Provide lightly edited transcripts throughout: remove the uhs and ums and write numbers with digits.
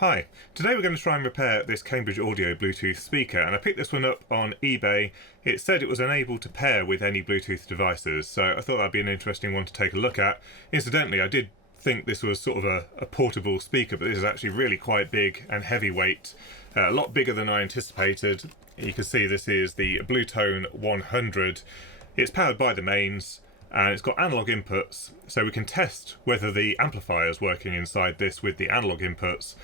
Hi, today we're going to try and repair this Cambridge Audio Bluetooth speaker, and I picked this one up on eBay. It said it was unable to pair with any Bluetooth devices, so I thought that'd be an interesting one to take a look at. Incidentally, I did think this was sort of a portable speaker, but this is actually really quite big and heavyweight, a lot bigger than I anticipated. You can see this is the Bluetone 100. It's powered by the mains, and it's got analog inputs, so we can test whether the amplifier is working inside this with the analog inputs.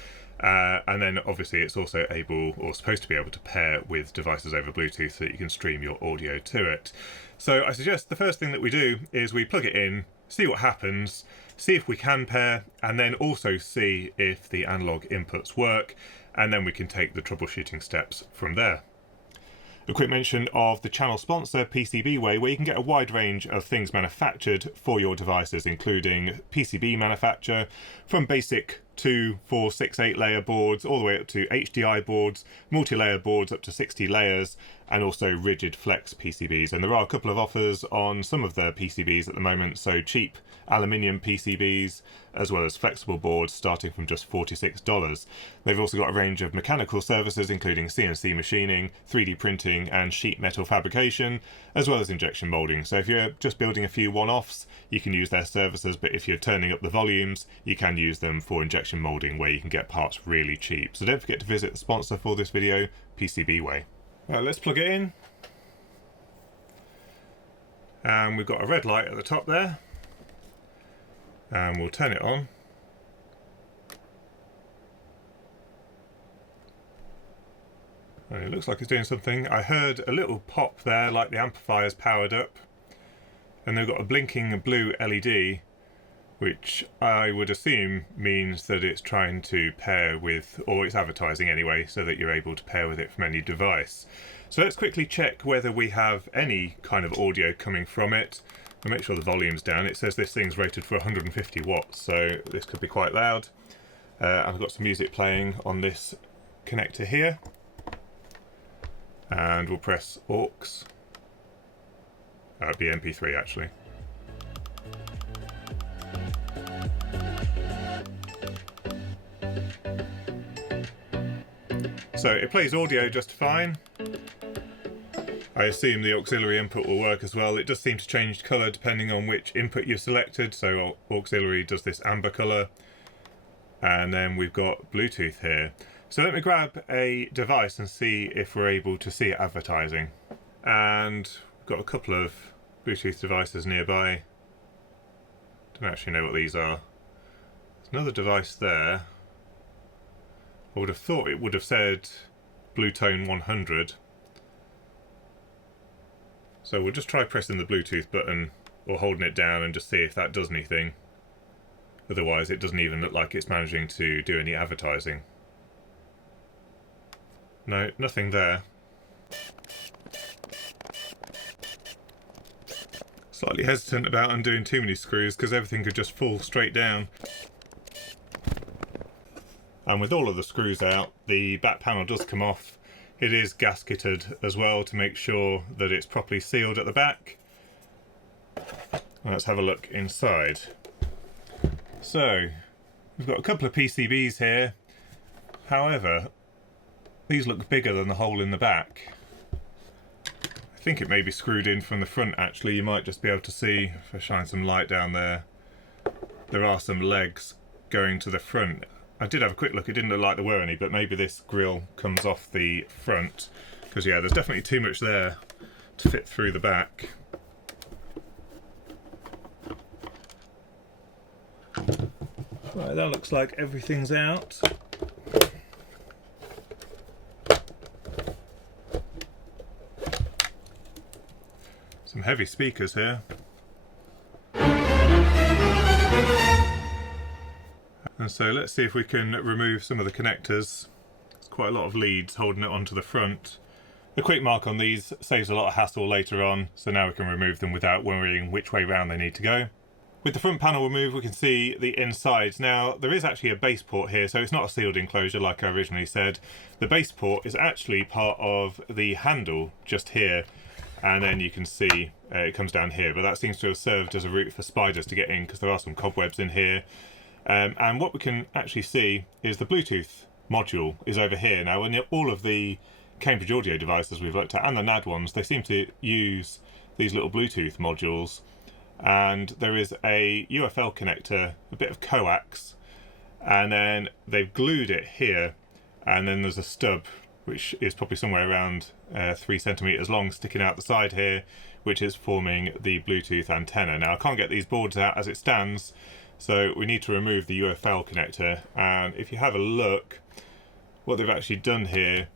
And then obviously it's also able, or supposed to be able, to pair with devices over Bluetooth so that you can stream your audio to it. So I suggest the first thing that we do is we plug it in, see what happens, see if we can pair, and then also see if the analog inputs work, and then we can take the troubleshooting steps from there. A quick mention of the channel sponsor, PCBWay, where you can get a wide range of things manufactured for your devices, including PCB manufacture, from basic 2, 4, 6, 8 layer boards, all the way up to HDI boards, multi-layer boards up to 60 layers, and also rigid flex PCBs. And there are a couple of offers on some of the PCBs at the moment, so cheap aluminium PCBs, as well as flexible boards starting from just $46. They've also got a range of mechanical services, including CNC machining, 3D printing, and sheet metal fabrication, as well as injection molding. So if you're just building a few one-offs, you can use their services, but if you're turning up the volumes, you can use them for injection molding, where you can get parts really cheap. So don't forget to visit the sponsor for this video, PCBWay. Right, let's plug it in. And we've got a red light at the top there. And we'll turn it on. And it looks like it's doing something. I heard a little pop there, like the amplifier's powered up. And they've got a blinking blue LED, which I would assume means that it's trying to pair with, or it's advertising anyway, so that you're able to pair with it from any device. So let's quickly check whether we have any kind of audio coming from it. And make sure the volume's down. It says this thing's rated for 150 watts, so this could be quite loud. I've got some music playing on this connector here. And we'll press aux. That'd be MP3 actually. So it plays audio just fine. I assume the auxiliary input will work as well. It does seem to change colour depending on which input you've selected. So auxiliary does this amber colour. And then we've got Bluetooth here. So let me grab a device and see if we're able to see it advertising. And we've got a couple of Bluetooth devices nearby. Don't actually know what these are. There's another device there. I would have thought it would have said Bluetone 100. So we'll just try pressing the Bluetooth button or holding it down and just see if that does anything. Otherwise it doesn't even look like it's managing to do any advertising. No, nothing there. Slightly hesitant about undoing too many screws because everything could just fall straight down. And with all of the screws out, the back panel does come off. It is gasketed as well to make sure that it's properly sealed at the back. Let's have a look inside. So, we've got a couple of PCBs here. However, these look bigger than the hole in the back. I think it may be screwed in from the front actually. You might just be able to see, if I shine some light down there, there are some legs going to the front. I did have a quick look, it didn't look like there were any, but maybe this grill comes off the front, because yeah, there's definitely too much there to fit through the back. Right, that looks like everything's out. Some heavy speakers here. And so let's see if we can remove some of the connectors. There's quite a lot of leads holding it onto the front. A quick mark on these saves a lot of hassle later on, so now we can remove them without worrying which way round they need to go. With the front panel removed, we can see the insides. Now, there is actually a base port here, so it's not a sealed enclosure like I originally said. The base port is actually part of the handle just here, and then you can see it comes down here, but that seems to have served as a route for spiders to get in because there are some cobwebs in here. And what we can actually see is the Bluetooth module is over here. Now, in all of the Cambridge Audio devices we've looked at, and the NAD ones, they seem to use these little Bluetooth modules, and there is a UFL connector, a bit of coax, and then they've glued it here, and then there's a stub which is probably somewhere around 3 centimeters long sticking out the side here, which is forming the Bluetooth antenna. Now, I can't get these boards out as it stands, so we need to remove the UFL connector. And if you have a look, what they've actually done here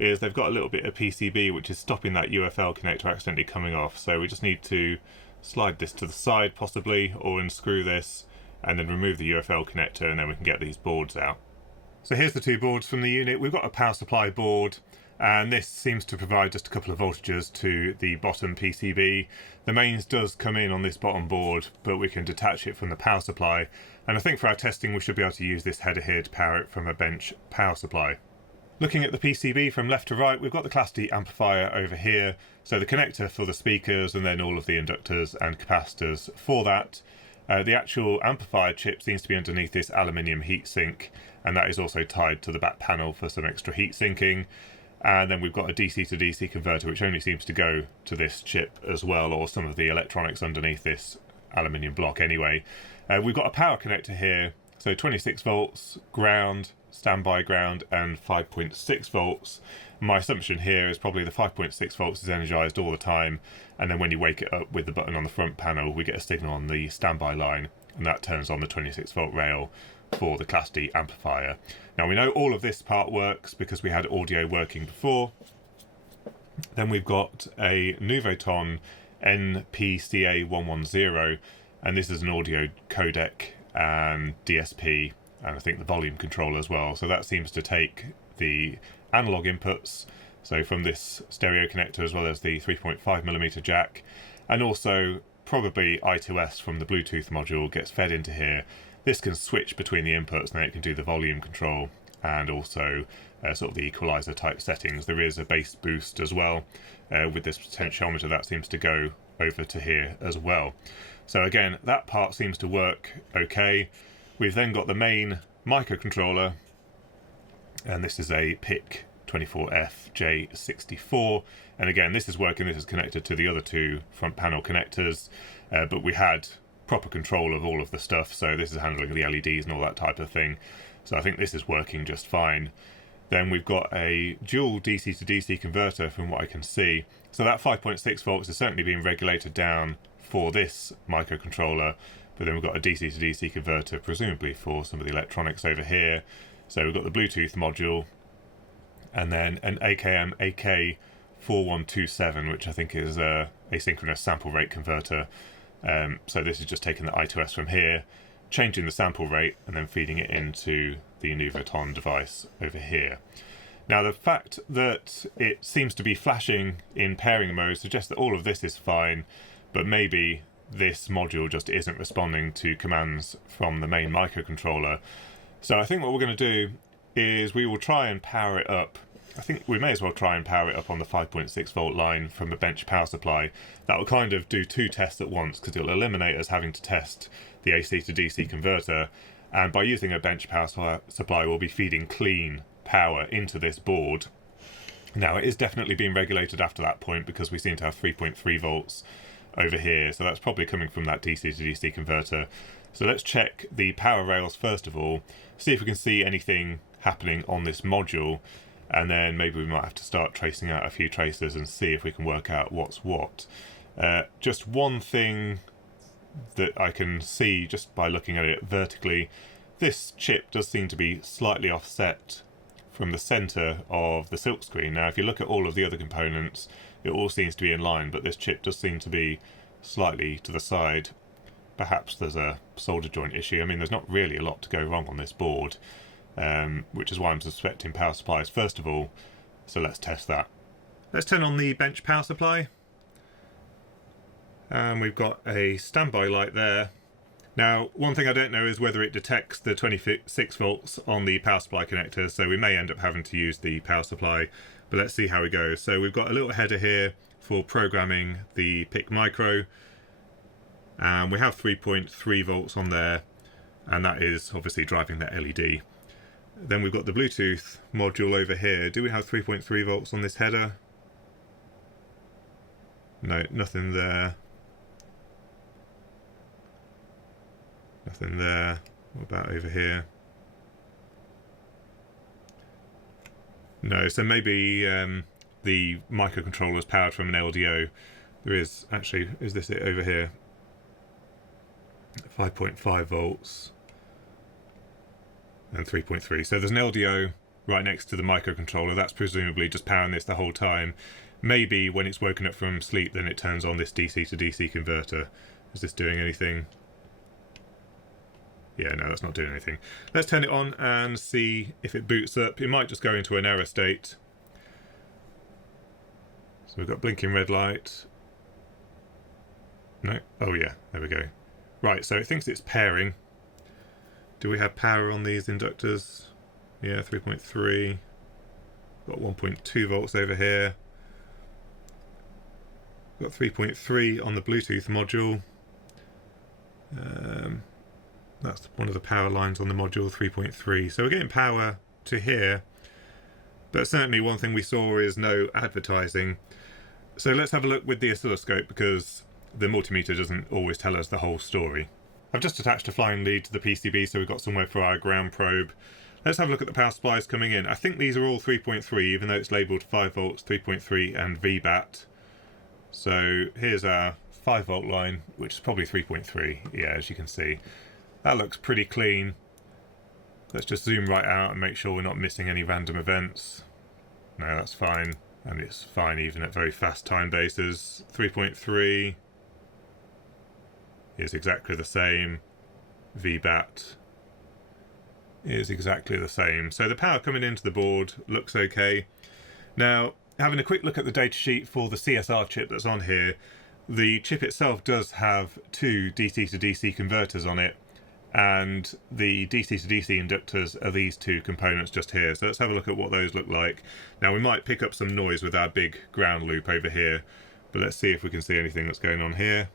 is they've got a little bit of PCB which is stopping that UFL connector accidentally coming off. So we just need to slide this to the side possibly, or unscrew this and then remove the UFL connector, and then we can get these boards out. So here's the two boards from the unit. We've got a power supply board, and this seems to provide just a couple of voltages to the bottom PCB. The mains does come in on this bottom board, but we can detach it from the power supply, and I think for our testing we should be able to use this header here to power it from a bench power supply. Looking at the PCB from left to right, we've got the Class D amplifier over here, so the connector for the speakers and then all of the inductors and capacitors for that. The actual amplifier chip seems to be underneath this aluminium heatsink, and that is also tied to the back panel for some extra heat sinking. And then we've got a DC to DC converter which only seems to go to this chip as well, or some of the electronics underneath this aluminium block anyway. We've got a power connector here, so 26 volts, ground, standby ground, and 5.6 volts. My assumption here is probably the 5.6 volts is energized all the time, and then when you wake it up with the button on the front panel, we get a signal on the standby line, and that turns on the 26 volt rail for the Class D amplifier. Now, we know all of this part works because we had audio working before. Then we've got a Nuvoton NPCA110, and this is an audio codec and DSP, and I think the volume controller as well. So that seems to take the analog inputs, so from this stereo connector as well as the 3.5mm jack, and also probably I2S from the Bluetooth module gets fed into here. This can switch between the inputs, and then it can do the volume control and also sort of the equalizer type settings. There is a bass boost as well with this potentiometer that seems to go over to here as well. So again, that part seems to work okay. We've then got the main microcontroller, and this is a PIC 24FJ64, and again this is working. This is connected to the other two front panel connectors, but we had proper control of all of the stuff, so this is handling the LEDs and all that type of thing, so I think this is working just fine. Then we've got a dual DC to DC converter from what I can see, so that 5.6 volts is certainly being regulated down for this microcontroller, but then we've got a DC to DC converter presumably for some of the electronics over here. So we've got the Bluetooth module, and then an AKM AK4127, which I think is a asynchronous sample rate converter. So this is just taking the I2S from here, changing the sample rate, and then feeding it into the Nuvoton device over here. Now, the fact that it seems to be flashing in pairing mode suggests that all of this is fine, but maybe this module just isn't responding to commands from the main microcontroller. So I think what we're going to do is we will try and power it up. I think we may as well try and power it up on the 5.6 volt line from a bench power supply. That will kind of do two tests at once, because it'll eliminate us having to test the AC to DC converter, and by using a bench power supply we'll be feeding clean power into this board. Now, it is definitely being regulated after that point because we seem to have 3.3 volts over here, so that's probably coming from that DC to DC converter. So let's check the power rails first of all, see if we can see anything happening on this module, and then maybe we might have to start tracing out a few tracers and see if we can work out what's what. Just one thing that I can see just by looking at it vertically, this chip does seem to be slightly offset from the center of the silkscreen. Now, if you look at all of the other components, it all seems to be in line, but this chip does seem to be slightly to the side. Perhaps there's a solder joint issue. I mean, there's not really a lot to go wrong on this board, which is why I'm suspecting power supplies first of all. So let's test that. Let's turn on the bench power supply. And we've got a standby light there. Now, one thing I don't know is whether it detects the 26 volts on the power supply connector, so we may end up having to use the power supply, but let's see how we go. So we've got a little header here for programming the PIC micro, and we have 3.3 volts on there, and that is obviously driving that LED. Then we've got the Bluetooth module over here. Do we have 3.3 volts on this header? No, nothing there. Nothing there. What about over here? No, so maybe the microcontroller is powered from an LDO. There is actually, is this it over here? 5.5 volts and 3.3. So there's an LDO right next to the microcontroller. That's presumably just powering this the whole time. Maybe when it's woken up from sleep, then it turns on this DC to DC converter. Is this doing anything? Yeah, no, that's not doing anything. Let's turn it on and see if it boots up. It might just go into an error state. So we've got blinking red light. No? Oh yeah, there we go. Right, so it thinks it's pairing. Do we have power on these inductors? Yeah, 3.3. Got 1.2 volts over here. Got 3.3 on the Bluetooth module. That's one of the power lines on the module, 3.3. So we're getting power to here, but certainly one thing we saw is no advertising. So let's have a look with the oscilloscope, because the multimeter doesn't always tell us the whole story. I've just attached a flying lead to the PCB, so we've got somewhere for our ground probe. Let's have a look at the power supplies coming in. I think these are all 3.3, even though it's labelled 5 volts, 3.3 and VBAT. So here's our 5 volt line, which is probably 3.3, yeah, as you can see. That looks pretty clean. Let's just zoom right out and make sure we're not missing any random events. No, that's fine. And it's fine even at very fast time bases. 3.3 is exactly the same. VBAT is exactly the same. So the power coming into the board looks okay. Now, having a quick look at the datasheet for the CSR chip that's on here, the chip itself does have 2 DC to DC converters on it, and the DC to DC inductors are these 2 components just here. So let's have a look at what those look like. Now we might pick up some noise with our big ground loop over here, but let's see if we can see anything that's going on here.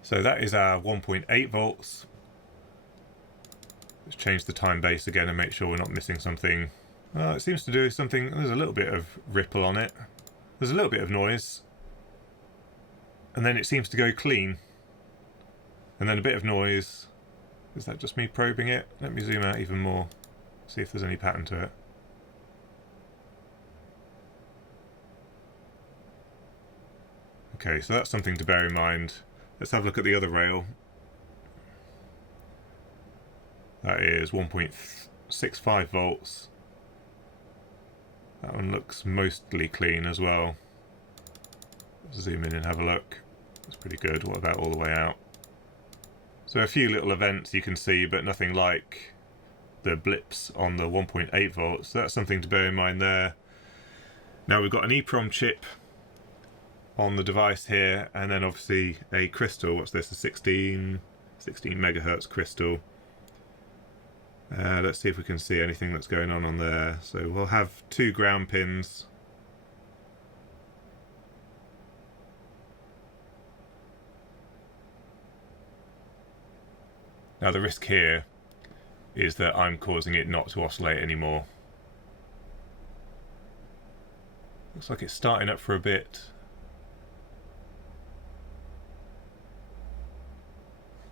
So that is our 1.8 volts. Let's change the time base again and make sure we're not missing something. It seems to do something. There's a little bit of ripple on it. There's a little bit of noise. And then it seems to go clean. And then a bit of noise. Is that just me probing it? Let me zoom out even more. See if there's any pattern to it. Okay, so that's something to bear in mind. Let's have a look at the other rail. That is 1.65 volts. That one looks mostly clean as well. Let's zoom in and have a look. That's pretty good. What about all the way out? So a few little events you can see, but nothing like the blips on the 1.8 volts. So that's something to bear in mind there. Now we've got an EEPROM chip on the device here, and then obviously a crystal. What's this? A 16 megahertz crystal. Let's see if we can see anything that's going on there. So we'll have 2 ground pins. Now the risk here is that I'm causing it not to oscillate anymore. Looks like it's starting up for a bit.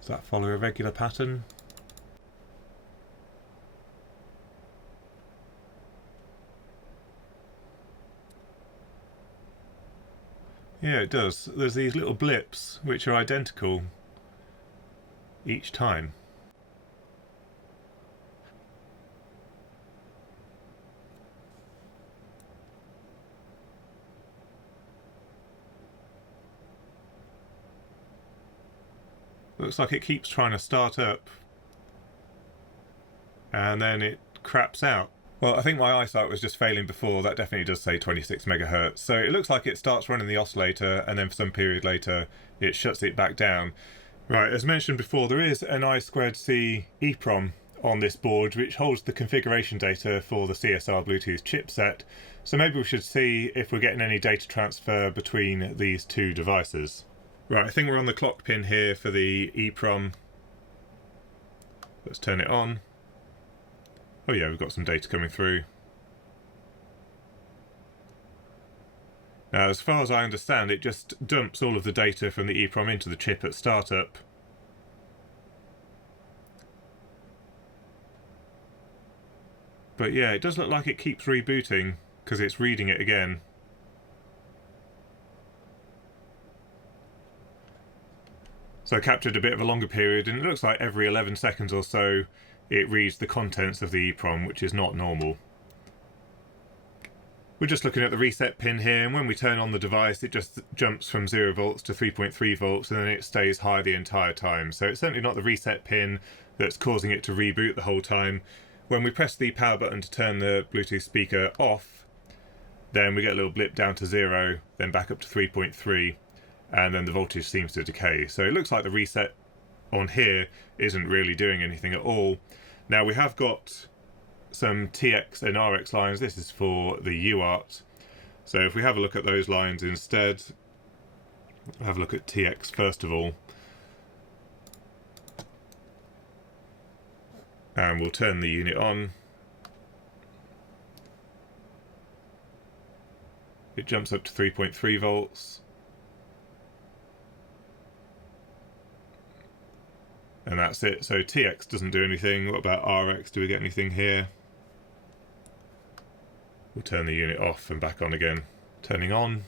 Does that follow a regular pattern? Yeah, it does. There's these little blips which are identical each time. Looks like it keeps trying to start up and then it craps out. Well, I think my eyesight was just failing before. That definitely does say 26 megahertz. So it looks like it starts running the oscillator and then for some period later it shuts it back down. Right, as mentioned before, there is an I2C EEPROM on this board which holds the configuration data for the CSR Bluetooth chipset. So maybe we should see if we're getting any data transfer between these 2 devices. Right, I think we're on the clock pin here for the EEPROM. Let's turn it on. Oh yeah, we've got some data coming through. Now, as far as I understand, it just dumps all of the data from the EEPROM into the chip at startup. But yeah, it does look like it keeps rebooting because it's reading it again. So I captured a bit of a longer period, and it looks like every 11 seconds or so it reads the contents of the EEPROM, which is not normal. We're just looking at the reset pin here, and when we turn on the device it just jumps from 0 volts to 3.3 volts and then it stays high the entire time. So it's certainly not the reset pin that's causing it to reboot the whole time. When we press the power button to turn the Bluetooth speaker off, then we get a little blip down to 0, then back up to 3.3, and then the voltage seems to decay. So it looks like the reset on here isn't really doing anything at all. Now we have got some TX and RX lines. This is for the UART. So if we have a look at those lines instead, have a look at TX first of all. And we'll turn the unit on. It jumps up to 3.3 volts. And that's it. So TX doesn't do anything. What about RX? Do we get anything here? We'll turn the unit off and back on again. Turning on.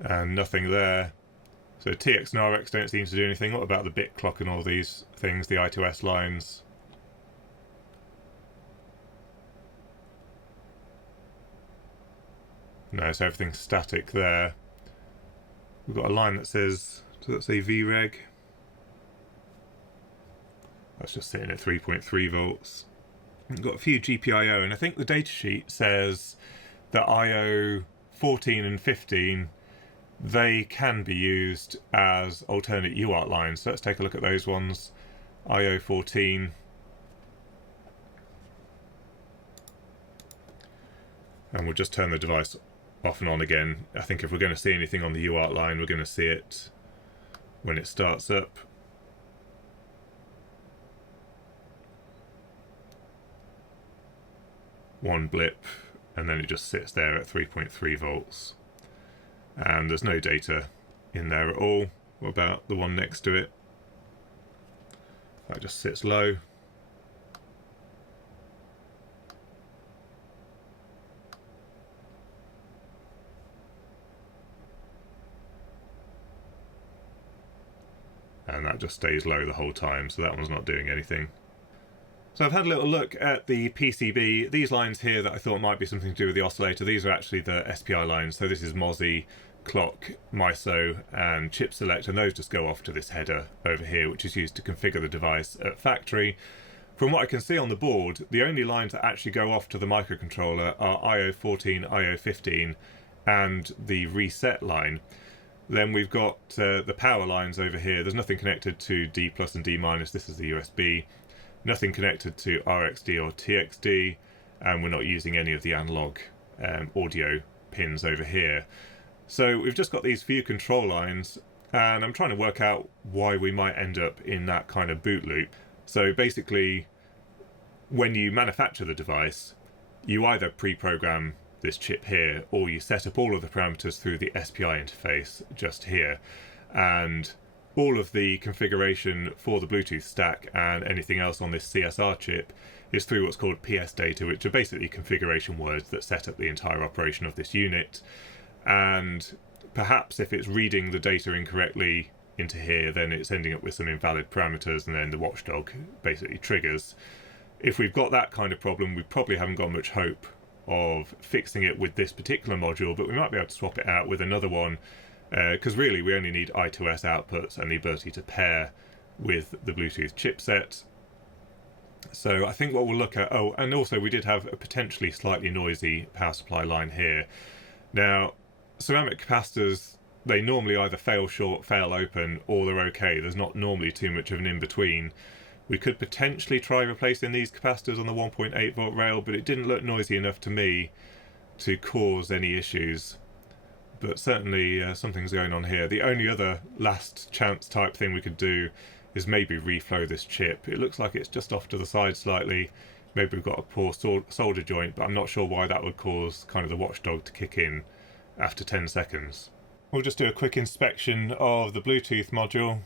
And nothing there. So TX and RX don't seem to do anything. What about the bit clock and all these things, the I2S lines? No, so everything's static there. We've got a line that says, does that say VREG? That's just sitting at 3.3 volts. We've got a few GPIO, and I think the datasheet says that IO 14 and 15, they can be used as alternate UART lines. So let's take a look at those ones. IO 14. And we'll just turn the device off and on again. I think if we're going to see anything on the UART line, we're going to see it when it starts up. One blip, and then it just sits there at 3.3 volts. And there's no data in there at all. What about the one next to it? That just sits low. And that just stays low the whole time, so that one's not doing anything. So I've had a little look at the PCB. These lines here that I thought might be something to do with the oscillator, these are actually the SPI lines. So this is MOSI, clock, MISO and chip select, and those just go off to this header over here, which is used to configure the device at factory. From what I can see on the board, the only lines that actually go off to the microcontroller are IO14, IO15 and the reset line. Then we've got the power lines over here. There's nothing connected to D plus and D minus. This is the USB. Nothing connected to RXD or TXD, and we're not using any of the analog audio pins over here. So we've just got these few control lines, and I'm trying to work out why we might end up in that kind of boot loop. So basically, when you manufacture the device, you either pre-program this chip here, or you set up all of the parameters through the SPI interface just here, and all of the configuration for the Bluetooth stack and anything else on this CSR chip is through what's called PS data, which are basically configuration words that set up the entire operation of this unit. And perhaps if it's reading the data incorrectly into here, then it's ending up with some invalid parameters, and then the watchdog basically triggers. If we've got that kind of problem, we probably haven't got much hope of fixing it with this particular module, but we might be able to swap it out with another one, because really we only need I2S outputs and the ability to pair with the Bluetooth chipset. So I think what we'll look at, oh, and also we did have a potentially slightly noisy power supply line here. Now, ceramic capacitors, they normally either fail short, fail open, or they're okay. There's not normally too much of an in-between. We could potentially try replacing these capacitors on the 1.8 volt rail, but it didn't look noisy enough to me to cause any issues. But certainly something's going on here. The only other last chance type thing we could do is maybe reflow this chip. It looks like it's just off to the side slightly. Maybe we've got a poor solder joint, but I'm not sure why that would cause kind of the watchdog to kick in after 10 seconds. We'll just do a quick inspection of the Bluetooth module.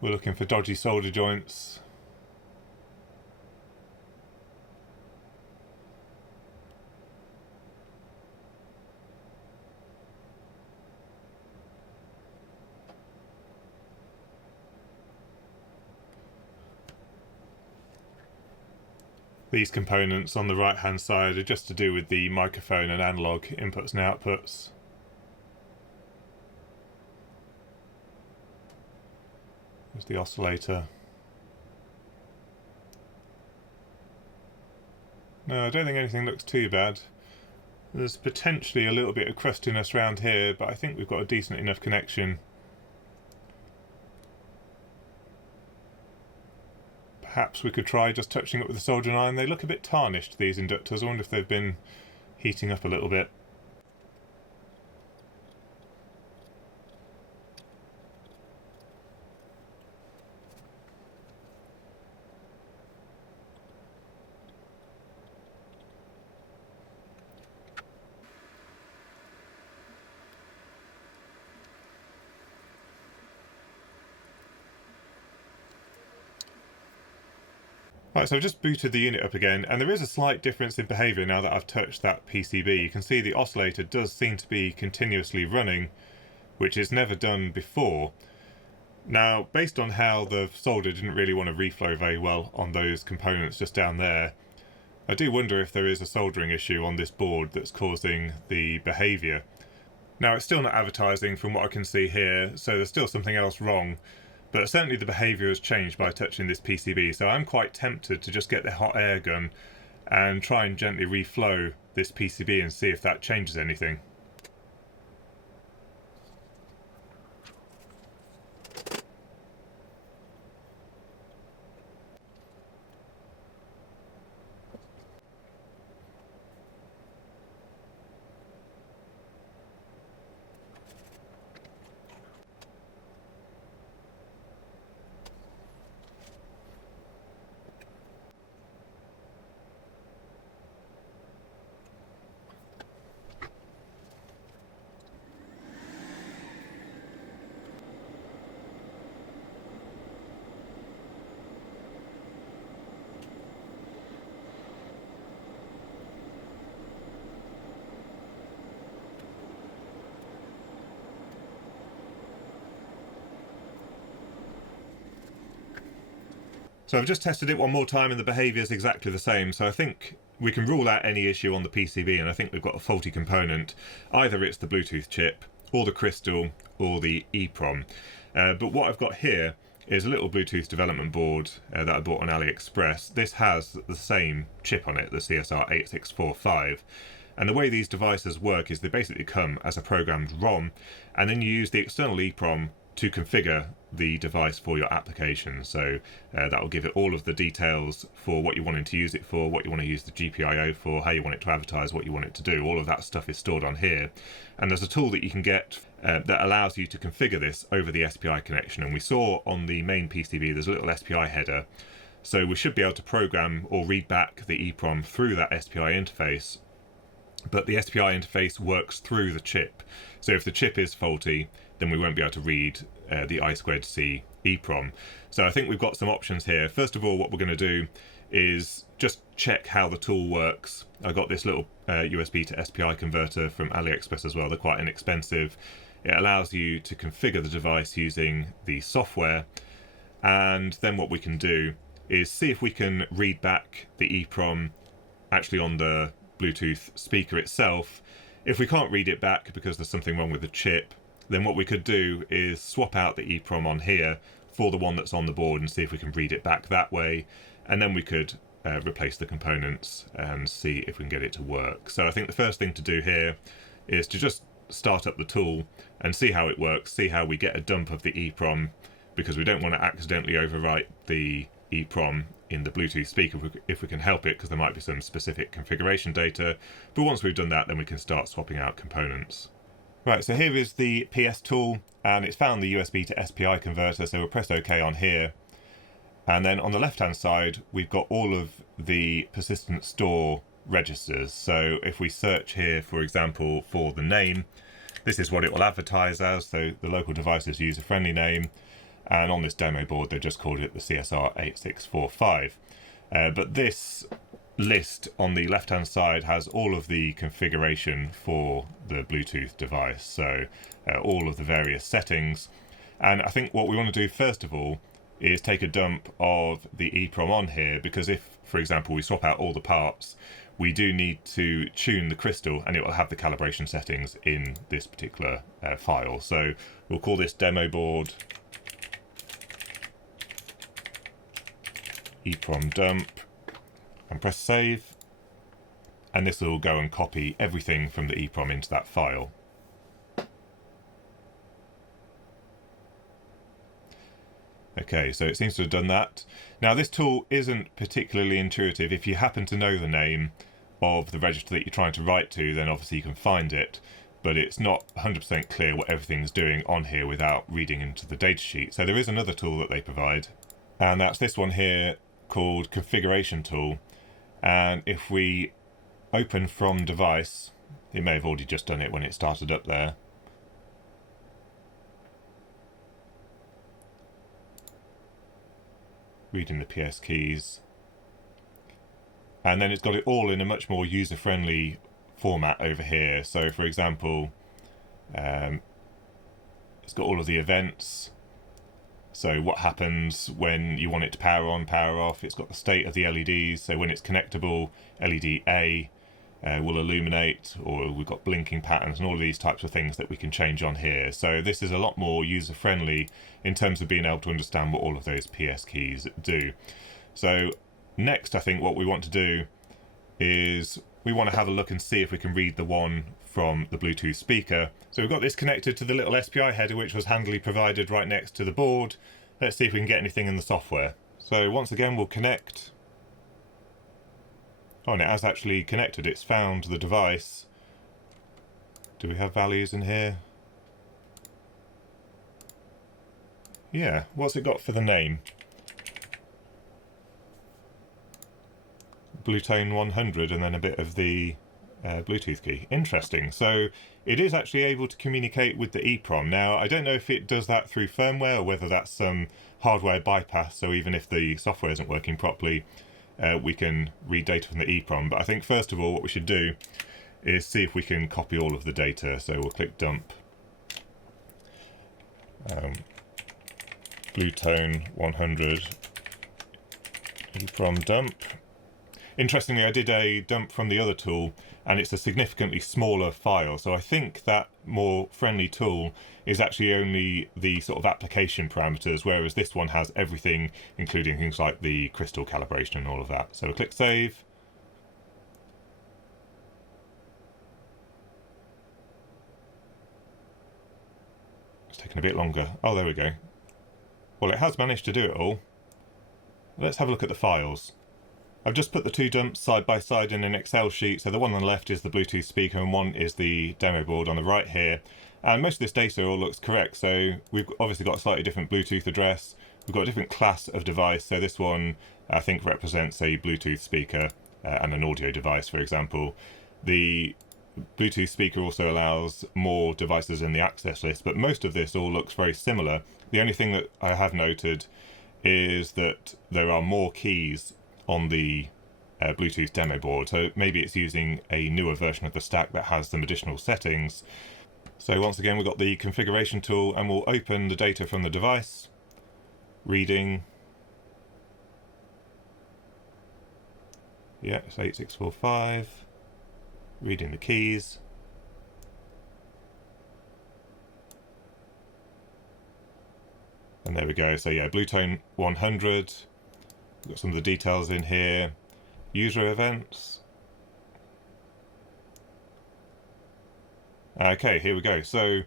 We're looking for dodgy solder joints. These components on the right hand side are just to do with the microphone and analog inputs and outputs. There's the oscillator. No, I don't think anything looks too bad. There's potentially a little bit of crustiness around here, but I think we've got a decent enough connection. Perhaps we could try just touching it with a soldering iron. They look a bit tarnished, these inductors. I wonder if they've been heating up a little bit. Right, so I've just booted the unit up again, and there is a slight difference in behaviour now that I've touched that PCB. You can see the oscillator does seem to be continuously running, which is never done before. Now, based on how the solder didn't really want to reflow very well on those components just down there, I do wonder if there is a soldering issue on this board that's causing the behaviour. Now, it's still not advertising from what I can see here, so there's still something else wrong. But certainly the behaviour has changed by touching this PCB, so I'm quite tempted to just get the hot air gun and try and gently reflow this PCB and see if that changes anything. So I've just tested it one more time and the behaviour is exactly the same, so I think we can rule out any issue on the PCB, and I think we've got a faulty component. Either it's the Bluetooth chip, or the crystal, or the EEPROM. But what I've got here is a little Bluetooth development board that I bought on AliExpress. This has the same chip on it, the CSR8645. And the way these devices work is they basically come as a programmed ROM, and then you use the external EEPROM to configure the device for your application. So that will give it all of the details for what you're wanting to use it for, what you want to use the GPIO for, how you want it to advertise, what you want it to do. All of that stuff is stored on here. And there's a tool that you can get that allows you to configure this over the SPI connection. And we saw on the main PCB there's a little SPI header. So we should be able to program or read back the EEPROM through that SPI interface. But the SPI interface works through the chip. So if the chip is faulty, then we won't be able to read the I2C EEPROM. So I think we've got some options here. First of all, what we're going to do is just check how the tool works. I got this little USB to SPI converter from AliExpress as well. They're quite inexpensive. It allows you to configure the device using the software. And then what we can do is see if we can read back the EEPROM actually on the Bluetooth speaker itself. If we can't read it back because there's something wrong with the chip, then what we could do is swap out the EEPROM on here for the one that's on the board and see if we can read it back that way, and then we could replace the components and see if we can get it to work. So I think the first thing to do here is to just start up the tool and see how it works, see how we get a dump of the EEPROM, because we don't want to accidentally overwrite the EEPROM in the Bluetooth speaker if we can help it, because there might be some specific configuration data. But once we've done that, then we can start swapping out components. Right, so here is the PS tool, and it's found the USB to SPI converter, so we'll press OK on here. And then on the left-hand side, we've got all of the persistent store registers. So if we search here, for example, for the name, this is what it will advertise as, so the local device's user-friendly name. And on this demo board, they just called it the CSR8645. But this list on the left-hand side has all of the configuration for the Bluetooth device, so all of the various settings. And I think what we want to do first of all is take a dump of the EEPROM on here, because if, for example, we swap out all the parts, we do need to tune the crystal, and it will have the calibration settings in this particular file. So we'll call this demo board EEPROM dump and press save, and this will go and copy everything from the EEPROM into that file. Okay, so it seems to have done that. Now this tool isn't particularly intuitive. If you happen to know the name of the register that you're trying to write to, then obviously you can find it, but it's not 100% clear what everything's doing on here without reading into the datasheet. So there is another tool that they provide, and that's this one here called Configuration Tool. And if we open from device, it may have already just done it when it started up there. Reading the PS keys. And then it's got it all in a much more user-friendly format over here. So for example, it's got all of the events. So what happens when you want it to power on, power off. It's got the state of the LEDs. So when it's connectable, LED A will illuminate, or we've got blinking patterns and all of these types of things that we can change on here. So this is a lot more user-friendly in terms of being able to understand what all of those PS keys do. So next, I think what we want to do is we want to have a look and see if we can read the one from the Bluetooth speaker. So we've got this connected to the little SPI header, which was handily provided right next to the board. Let's see if we can get anything in the software. So once again, we'll connect. Oh, and it has actually connected. It's found the device. Do we have values in here? Yeah, what's it got for the name? Bluetone 100, and then a bit of the Bluetooth key. Interesting. So it is actually able to communicate with the EEPROM. Now, I don't know if it does that through firmware or whether that's some hardware bypass, so even if the software isn't working properly, we can read data from the EEPROM. But I think first of all what we should do is see if we can copy all of the data. So we'll click dump. Bluetone 100 EEPROM dump. Interestingly, I did a dump from the other tool, and it's a significantly smaller file. So I think that more friendly tool is actually only the sort of application parameters, whereas this one has everything, including things like the crystal calibration and all of that. So we'll click save. It's taking a bit longer. Oh, there we go. Well, it has managed to do it all. Let's have a look at the files. I've just put the two dumps side by side in an Excel sheet. So the one on the left is the Bluetooth speaker and one is the demo board on the right here. And most of this data all looks correct. So we've obviously got a slightly different Bluetooth address. We've got a different class of device. So this one I think represents a Bluetooth speaker and an audio device, for example. The Bluetooth speaker also allows more devices in the access list, but most of this all looks very similar. The only thing that I have noted is that there are more keys on the Bluetooth demo board, so maybe it's using a newer version of the stack that has some additional settings. So once again, we've got the configuration tool, and we'll open the data from the device, reading, yeah, it's 8645, reading the keys, and there we go. So yeah, Bluetone 100. We've got some of the details in here. User events. Okay, here we go. So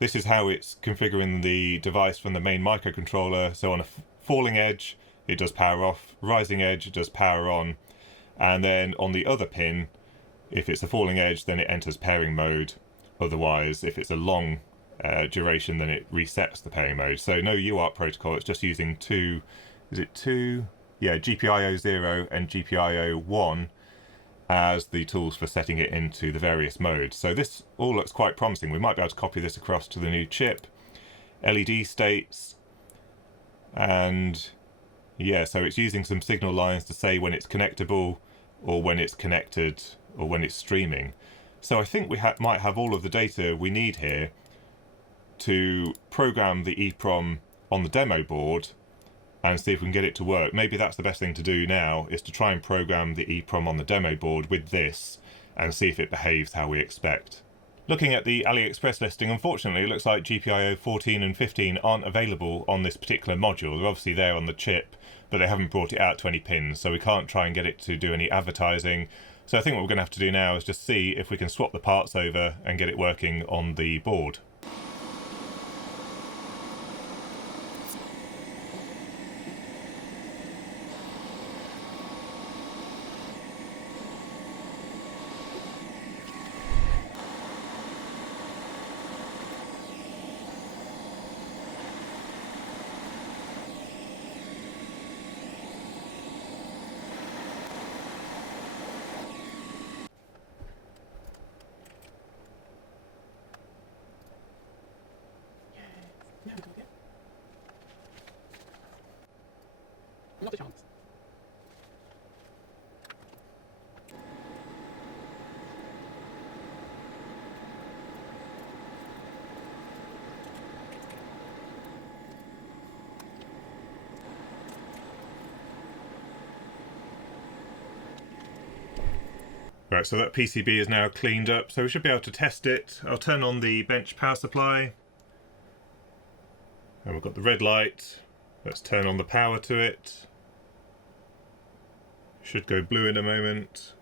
this is how it's configuring the device from the main microcontroller. So on a falling edge, it does power off, rising edge it does power on, and then on the other pin, if it's a falling edge, then it enters pairing mode. Otherwise, if it's a long duration, then it resets the pairing mode. So no UART protocol, it's just using two, is it two? Yeah, GPIO 0 and GPIO 1 as the tools for setting it into the various modes. So this all looks quite promising. We might be able to copy this across to the new chip. LED states, and yeah, so it's using some signal lines to say when it's connectable or when it's connected or when it's streaming. So I think we might have all of the data we need here to program the EEPROM on the demo board and see if we can get it to work. Maybe that's the best thing to do now, is to try and program the EEPROM on the demo board with this and see if it behaves how we expect. Looking at the AliExpress listing, unfortunately it looks like GPIO 14 and 15 aren't available on this particular module. They're obviously there on the chip, but they haven't brought it out to any pins, so we can't try and get it to do any advertising. So I think what we're going to have to do now is just see if we can swap the parts over and get it working on the board. Not a chance. Right, so that PCB is now cleaned up, so we should be able to test it. I'll turn on the bench power supply. And we've got the red light. Let's turn on the power to it. Should go blue in a moment.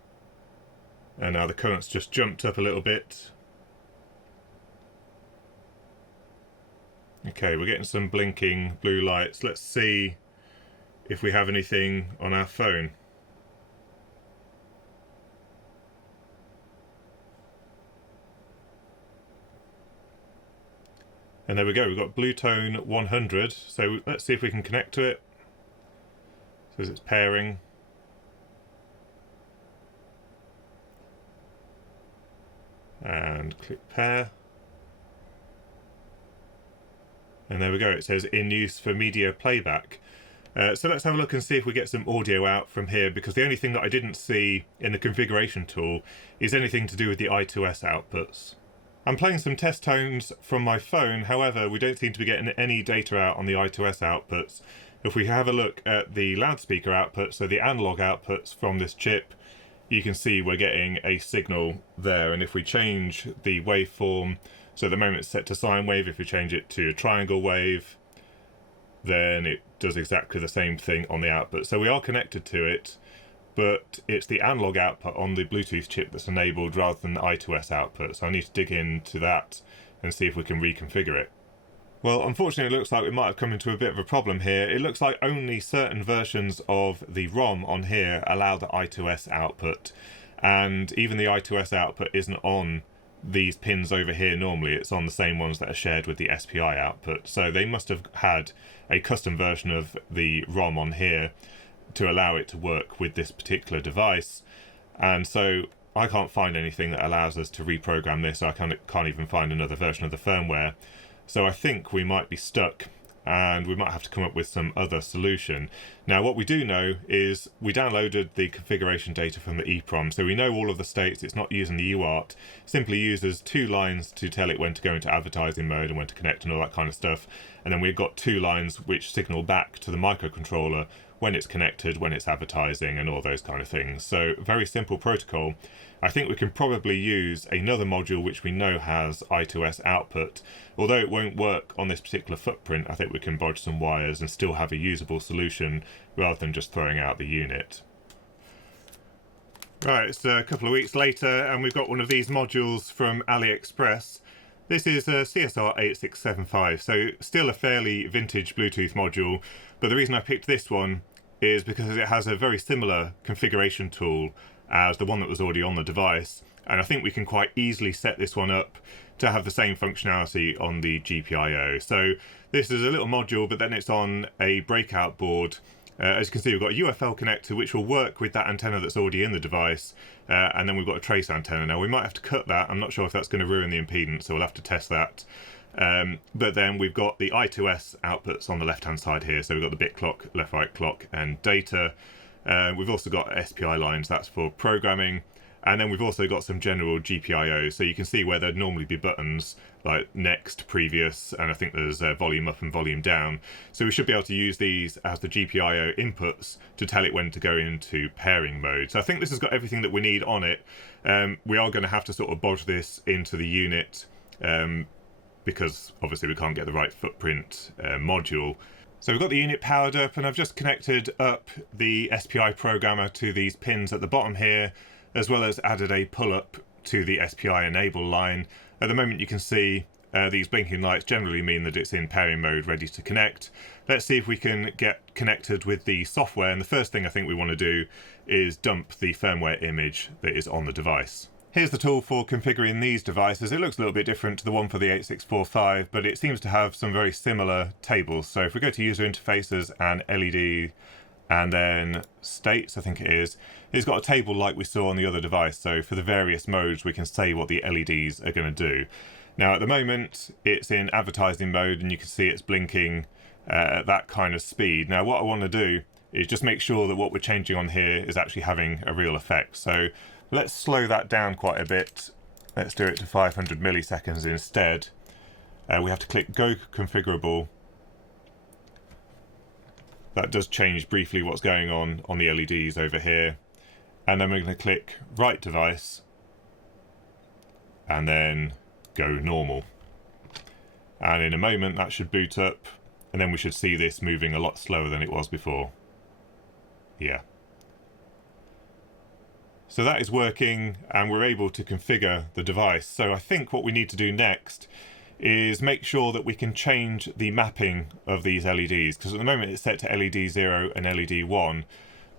And now the current's just jumped up a little bit. Okay, we're getting some blinking blue lights. Let's see if we have anything on our phone. And there we go, we've got Bluetone 100, so let's see if we can connect to it. It says it's pairing. And click pair. And there we go, it says in use for media playback. So let's have a look and see if we get some audio out from here, because the only thing that I didn't see in the configuration tool is anything to do with the I2S outputs. I'm playing some test tones from my phone, however we don't seem to be getting any data out on the I2S outputs. If we have a look at the loudspeaker outputs, so the analog outputs from this chip, you can see we're getting a signal there, and if we change the waveform, so at the moment it's set to sine wave, if we change it to a triangle wave, then it does exactly the same thing on the output. So we are connected to it, but it's the analog output on the Bluetooth chip that's enabled rather than the I2S output. So I need to dig into that and see if we can reconfigure it. Well, unfortunately it looks like we might have come into a bit of a problem here. It looks like only certain versions of the ROM on here allow the I2S output, and even the I2S output isn't on these pins over here normally. It's on the same ones that are shared with the SPI output. So they must have had a custom version of the ROM on here to allow it to work with this particular device, and so I can't find anything that allows us to reprogram this. I can't even find another version of the firmware, so I think we might be stuck and we might have to come up with some other solution. Now what we do know is we downloaded the configuration data from the EEPROM, so we know all of the states. It's not using the UART, simply uses 2 lines to tell it when to go into advertising mode and when to connect and all that kind of stuff, and then we've got 2 lines which signal back to the microcontroller when it's connected, when it's advertising, and all those kind of things. So very simple protocol. I think we can probably use another module which we know has I2S output. Although it won't work on this particular footprint, I think we can bodge some wires and still have a usable solution rather than just throwing out the unit. Right, it's a couple of weeks later and we've got one of these modules from AliExpress. This is a CSR8675, so still a fairly vintage Bluetooth module, but the reason I picked this one is because it has a very similar configuration tool as the one that was already on the device, and I think we can quite easily set this one up to have the same functionality on the GPIO. So this is a little module, but then it's on a breakout board. As you can see, we've got a UFL connector which will work with that antenna that's already in the device, and then we've got a trace antenna. Now we might have to cut that. I'm not sure if that's going to ruin the impedance, so we'll have to test that. But then we've got the I2S outputs on the left hand side here, so we've got the bit clock, left right clock and data. We've also got SPI lines, that's for programming, and then we've also got some general GPIO, so you can see where there'd normally be buttons like next, previous, and I think there's volume up and volume down. So we should be able to use these as the GPIO inputs to tell it when to go into pairing mode. So I think this has got everything that we need on it. We are going to have to sort of bodge this into the unit, because obviously we can't get the right footprint module. So we've got the unit powered up, and I've just connected up the SPI programmer to these pins at the bottom here, as well as added a pull-up to the SPI enable line. At the moment you can see these blinking lights generally mean that it's in pairing mode, ready to connect. Let's see if we can get connected with the software, and the first thing I think we want to do is dump the firmware image that is on the device. Here's the tool for configuring these devices. It looks a little bit different to the one for the 8645, but it seems to have some very similar tables. So if we go to user interfaces and LED and then states, I think it is, it's got a table like we saw on the other device. So for the various modes, we can say what the LEDs are going to do. Now at the moment, it's in advertising mode, and you can see it's blinking at that kind of speed. Now what I want to do is just make sure that what we're changing on here is actually having a real effect. So let's slow that down quite a bit. Let's do it to 500 milliseconds instead. We have to click Go Configurable. That does change briefly what's going on the LEDs over here. And then we're going to click Write Device and then go Normal. And in a moment that should boot up, and then we should see this moving a lot slower than it was before. Yeah. So that is working, and we're able to configure the device. So I think what we need to do next is make sure that we can change the mapping of these LEDs, because at the moment it's set to LED 0 and LED 1,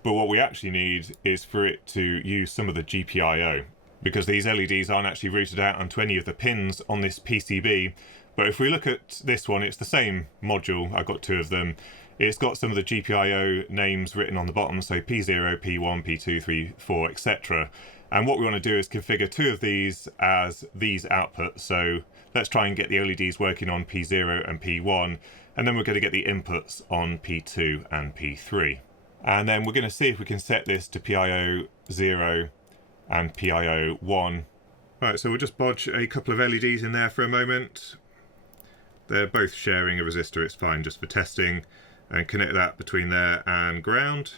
but what we actually need is for it to use some of the GPIO, because these LEDs aren't actually routed out onto any of the pins on this PCB. But if we look at this one, it's the same module. I've got two of them. It's got some of the GPIO names written on the bottom, so P0, P1, P2, 3, 4, etc. And what we want to do is configure two of these as these outputs. So let's try and get the LEDs working on P0 and P1, and then we're going to get the inputs on P2 and P3. And then we're going to see if we can set this to PIO 0 and PIO 1. Right, so we'll just bodge a couple of LEDs in there for a moment. They're both sharing a resistor, it's fine just for testing. And connect that between there and ground.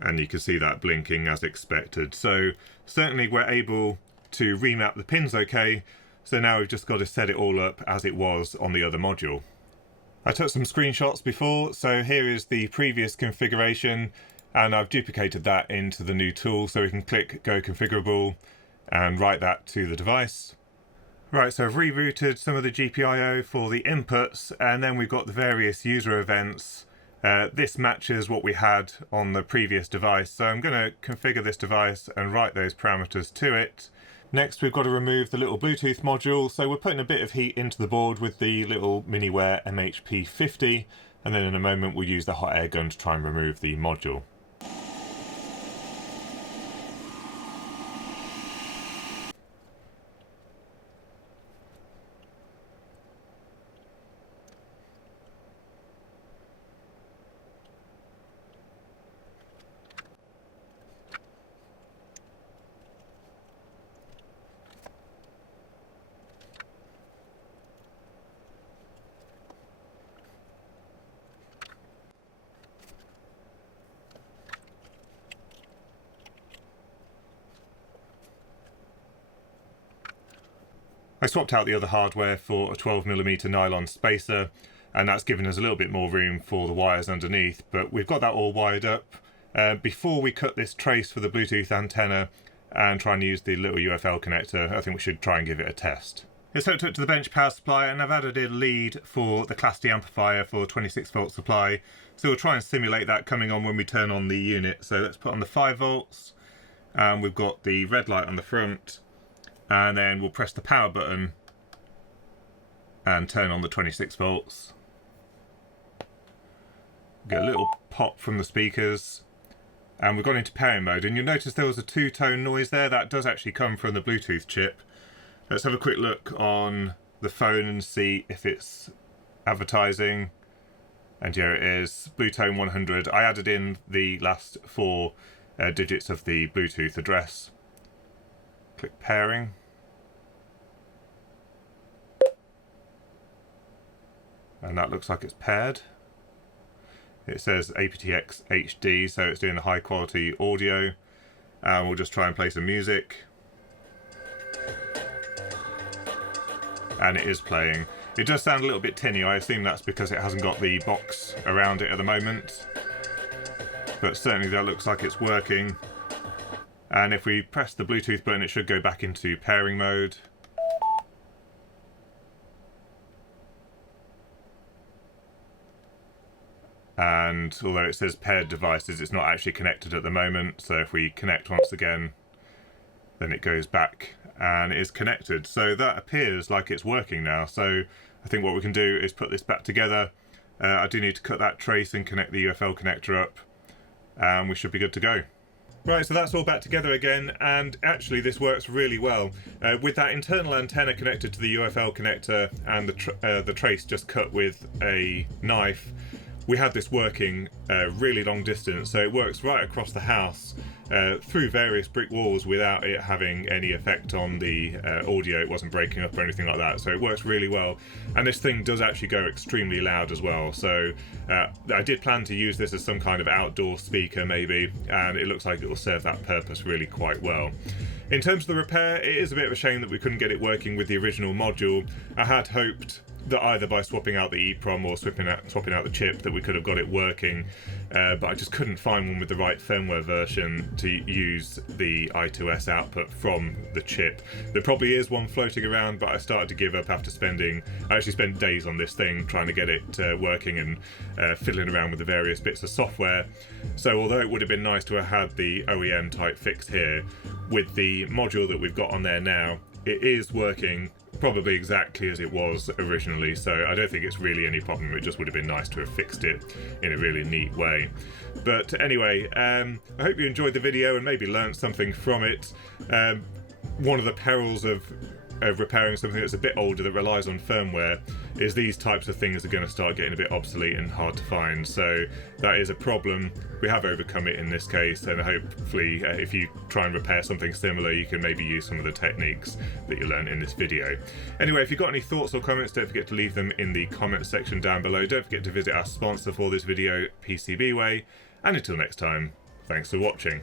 And you can see that blinking as expected. So certainly we're able to remap the pins okay. So now we've just got to set it all up as it was on the other module. I took some screenshots before, so here is the previous configuration, and I've duplicated that into the new tool, so we can click Go Configurable and write that to the device. Right, so I've rerouted some of the GPIO for the inputs, and then we've got the various user events. This matches what we had on the previous device, so I'm going to configure this device and write those parameters to it. Next we've got to remove the little Bluetooth module, so we're putting a bit of heat into the board with the little Miniware MHP50, and then in a moment we'll use the hot air gun to try and remove the module. I swapped out the other hardware for a 12mm nylon spacer, and that's given us a little bit more room for the wires underneath, but we've got that all wired up. Before we cut this trace for the Bluetooth antenna and try and use the little UFL connector, I think we should try and give it a test. It's hooked up to the bench power supply, and I've added a lead for the Class D amplifier for 26 volt supply. So we'll try and simulate that coming on when we turn on the unit. So let's put on the 5 volts, and we've got the red light on the front, and then we'll press the power button and turn on the 26 volts. Get a little pop from the speakers, and we've gone into pairing mode, and you'll notice there was a two-tone noise there. That does actually come from the Bluetooth chip. Let's have a quick look on the phone and see if it's advertising. And here it is, Bluetone 100. I added in the last 4 digits of the Bluetooth address. Click pairing. And that looks like it's paired. It says aptX HD, so it's doing the high quality audio. And we'll just try and play some music. And it is playing. It does sound a little bit tinny. I assume that's because it hasn't got the box around it at the moment. But certainly that looks like it's working. And if we press the Bluetooth button, it should go back into pairing mode. And although it says paired devices, it's not actually connected at the moment. So if we connect once again, then it goes back and it is connected. So that appears like it's working now. So I think what we can do is put this back together. I do need to cut that trace and connect the UFL connector up, and we should be good to go. Right, so that's all back together again, and actually this works really well. With that internal antenna connected to the UFL connector and the trace just cut with a knife, we had this working really long distance, so it works right across the house through various brick walls without it having any effect on the audio. It wasn't breaking up or anything like that, so it works really well. And this thing does actually go extremely loud as well, so I did plan to use this as some kind of outdoor speaker maybe, and it looks like it will serve that purpose really quite well. In terms of the repair, it is a bit of a shame that we couldn't get it working with the original module. I had hoped that either by swapping out the EEPROM or swapping out the chip that we could have got it working, but I just couldn't find one with the right firmware version to use the I2S output from the chip. There probably is one floating around, but I started to give up after I actually spent days on this thing trying to get it working and fiddling around with the various bits of software. So although it would have been nice to have had the OEM type fix here, with the module that we've got on there now, it is working probably exactly as it was originally, so I don't think it's really any problem. It just would have been nice to have fixed it in a really neat way. But anyway, I hope you enjoyed the video and maybe learned something from it. One of the perils of repairing something that's a bit older that relies on firmware is these types of things are going to start getting a bit obsolete and hard to find, so that is a problem. We have overcome it in this case, and hopefully if you try and repair something similar, you can maybe use some of the techniques that you learned in this video. Anyway, if you've got any thoughts or comments, don't forget to leave them in the comments section down below. Don't forget to visit our sponsor for this video, PCBWay, and until next time, thanks for watching.